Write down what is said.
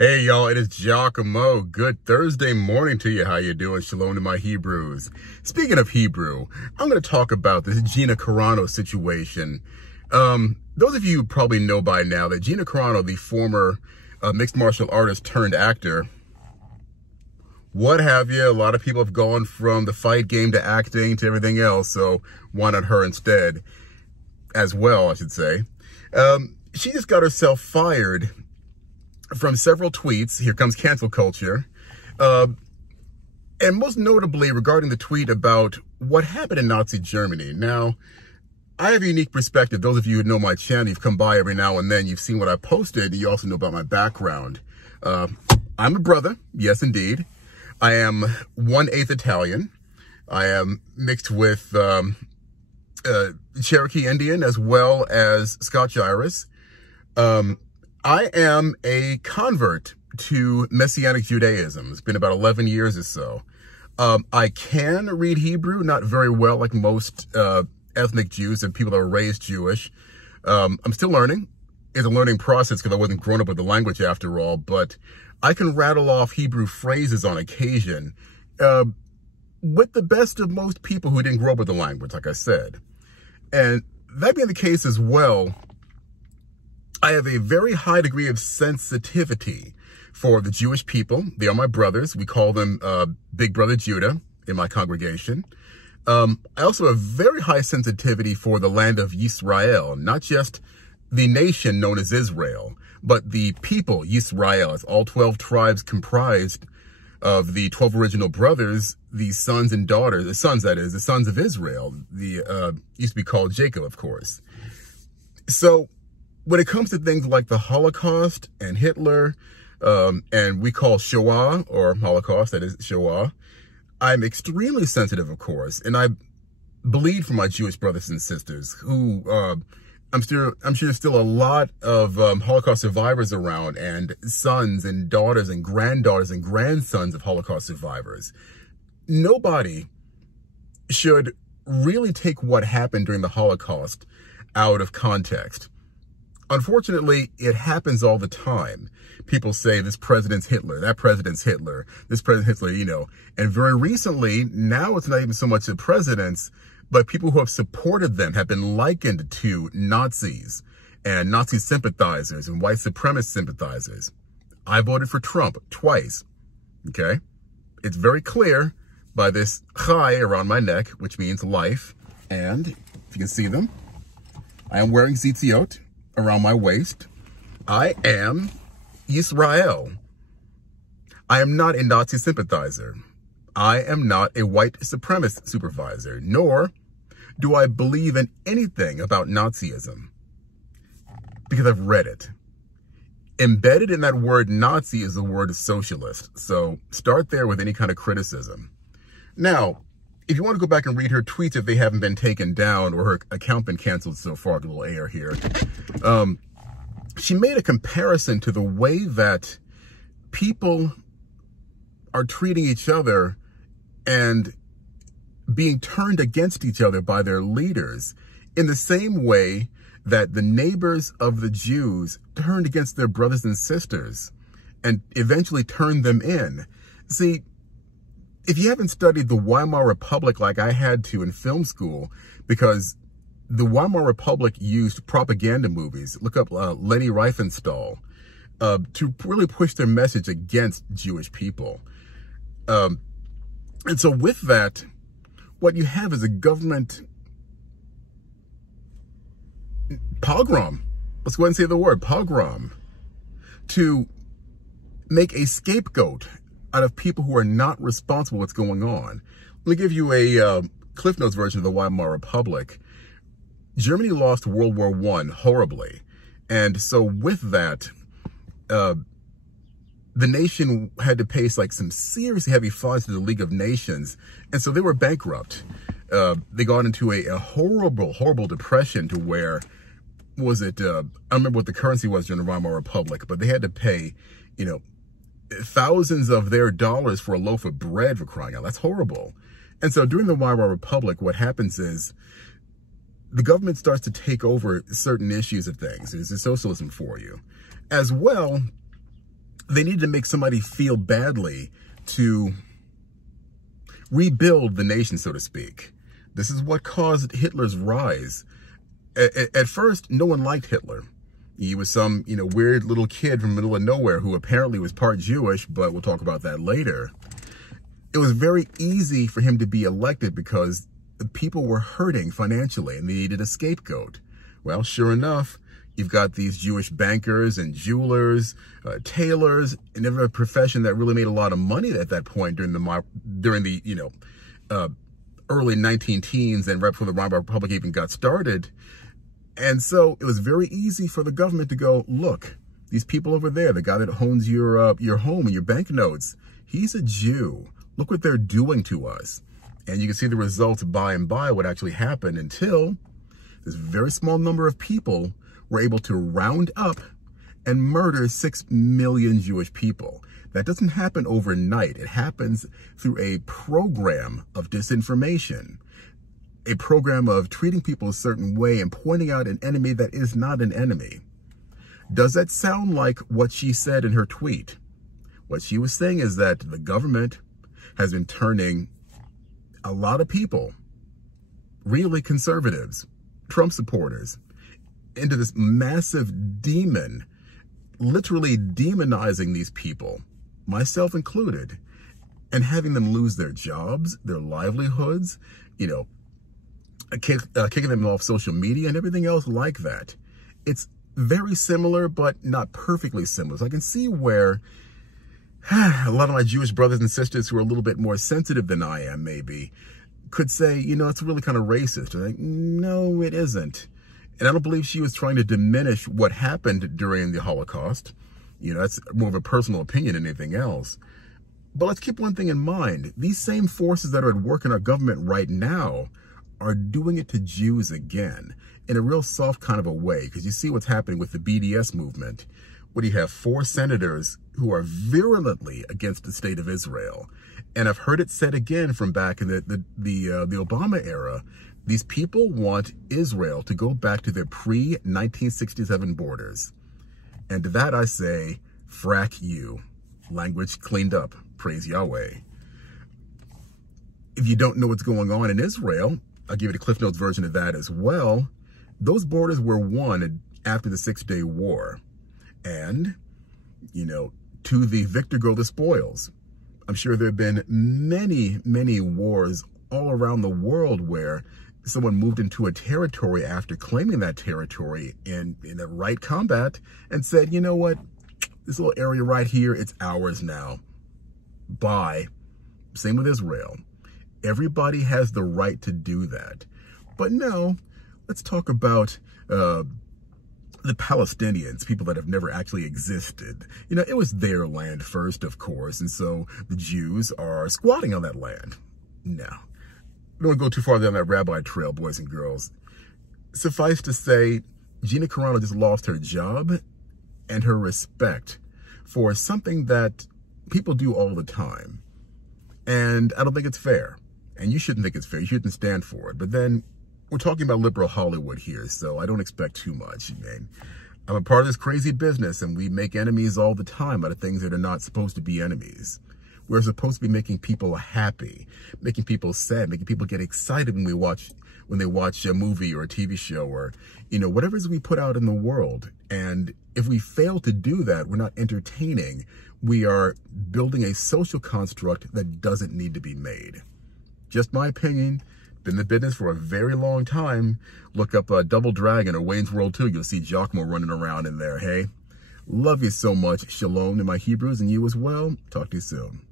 Hey y'all, it is Giacomo. Good Thursday morning to you. How you doing? Shalom to my Hebrews. Speaking of Hebrew, I'm going to talk about this Gina Carano situation. Those of you who probably know by now that Gina Carano, the former mixed martial artist turned actor, what have you, a lot of people have gone from the fight game to acting to everything else, so why not her instead? As well, I should say. She just got herself fired from several tweets. Here comes cancel culture. And most notably regarding the tweet about what happened in Nazi Germany. Now, I have a unique perspective. Those of you who know my channel, you've come by every now and then, you've seen what I posted, you also know about my background. I'm a brother, yes indeed. I am 1/8 Italian. I am mixed with Cherokee Indian as well as Scotch-Irish. I am a convert to Messianic Judaism. It's been about 11 years or so. I can read Hebrew, not very well like most ethnic Jews and people that were raised Jewish. I'm still learning. It's a learning process because I wasn't grown up with the language after all, but I can rattle off Hebrew phrases on occasion with the best of most people who didn't grow up with the language, like I said. And that being the case as well, I have a very high degree of sensitivity for the Jewish people. They are my brothers. We call them Big Brother Judah in my congregation. I also have very high sensitivity for the land of Yisrael, not just the nation known as Israel, but the people, Yisrael. It's all 12 tribes comprised of the 12 original brothers, the sons and daughters, the sons that is, the sons of Israel. The used to be called Jacob, of course. So when it comes to things like the Holocaust and Hitler, and we call Shoah, or Holocaust, that is Shoah, I'm extremely sensitive, of course, and I bleed for my Jewish brothers and sisters who, I'm sure there's still a lot of Holocaust survivors around, and sons and daughters and granddaughters and grandsons of Holocaust survivors. Nobody should really take what happened during the Holocaust out of context. Unfortunately, it happens all the time. People say this president's Hitler, that president's Hitler, this president's Hitler, you know. And very recently, now it's not even so much the presidents, but people who have supported them have been likened to Nazis and Nazi sympathizers and white supremacist sympathizers. I voted for Trump twice, okay? It's very clear by this chai around my neck, which means life. And if you can see them, I am wearing zitziot around my waist. I am Yisrael. I am not a Nazi sympathizer. I am not a white supremacist supervisor, nor do I believe in anything about Nazism, because I've read it. Embedded in that word Nazi is the word socialist. So start there with any kind of criticism. Now, if you want to go back and read her tweets if they haven't been taken down or her account been canceled so far, a little air here. She made a comparison to the way that people are treating each other and being turned against each other by their leaders in the same way that the neighbors of the Jews turned against their brothers and sisters and eventually turned them in. See, if you haven't studied the Weimar Republic like I had to in film school, because the Weimar Republic used propaganda movies, look up Leni Riefenstahl, to really push their message against Jewish people. And so with that, what you have is a government pogrom. Let's go ahead and say the word pogrom, to make a scapegoat out of people who are not responsible for what's going on. Let me give you a Cliff Notes version of the Weimar Republic. Germany lost World War I horribly. And so with that, the nation had to pay like some seriously heavy fines to the League of Nations. And so they were bankrupt. They got into a horrible, horrible depression to where, I don't remember what the currency was during the Weimar Republic, but they had to pay, you know, thousands of their dollars for a loaf of bread, for crying out. That's horrible. And so during the Weimar Republic, what happens is the government starts to take over certain issues of things. It's a socialism for you. As well, They needed to make somebody feel badly to rebuild the nation, so to speak. This is what caused Hitler's rise. At first, no one liked Hitler. He was some, weird little kid from the middle of nowhere who apparently was part Jewish, but we'll talk about that later. It was very easy for him to be elected because the people were hurting financially and they needed a scapegoat. Well, sure enough, you've got these Jewish bankers and jewelers, tailors, and every profession that really made a lot of money at that point during the early 19-teens and right before the Weimar Republic even got started. And so it was very easy for the government to go, look, these people over there, the guy that owns your home and your banknotes, he's a Jew. Look what they're doing to us. And you can see the results by and by what actually happened until this very small number of people were able to round up and murder 6 million Jewish people. That doesn't happen overnight. It happens through a program of disinformation, a program of treating people a certain way and pointing out an enemy that is not an enemy. Does that sound like what she said in her tweet? What she was saying is that the government has been turning a lot of people, really conservatives, Trump supporters, into this massive demon, literally demonizing these people, myself included, and having them lose their jobs, their livelihoods, kicking them off social media and everything else like that. It's very similar, but not perfectly similar. So I can see where a lot of my Jewish brothers and sisters who are a little bit more sensitive than I am, maybe, could say, it's really kind of racist. I'm like, no, it isn't. And I don't believe she was trying to diminish what happened during the Holocaust. That's more of a personal opinion than anything else. But let's keep one thing in mind. These same forces that are at work in our government right now are doing it to Jews again in a real soft kind of a way, because you see what's happening with the BDS movement, where you have 4 senators who are virulently against the state of Israel. And I've heard it said again from back in the Obama era, these people want Israel to go back to their pre-1967 borders. And to that I say, frack you. Language cleaned up. Praise Yahweh. If you don't know what's going on in Israel, I'll give you the Cliff Notes version of that as well. Those borders were won after the 6-Day War. And, to the victor go the spoils. I'm sure there have been many, many wars all around the world where someone moved into a territory after claiming that territory in a right combat and said, you know what, this little area right here, it's ours now. Bye. Same with Israel. Everybody has the right to do that. But no, let's talk about the Palestinians, people that have never actually existed. It was their land first, of course, and so the Jews are squatting on that land. No. I don't want to go too far down that rabbi trail, boys and girls. Suffice to say, Gina Carano just lost her job and her respect for something that people do all the time. And I don't think it's fair. And you shouldn't think it's fair. You shouldn't stand for it. But then we're talking about liberal Hollywood here, so I don't expect too much. I'm a part of this crazy business, and we make enemies all the time out of things that are not supposed to be enemies. We're supposed to be making people happy, making people sad, making people get excited when they watch a movie or a TV show or, whatever it is we put out in the world. And if we fail to do that, we're not entertaining. We are building a social construct that doesn't need to be made. Just my opinion. Been in the business for a very long time. Look up Double Dragon or Wayne's World 2. You'll see Giacomo running around in there, hey? Love you so much. Shalom to my Hebrews and you as well. Talk to you soon.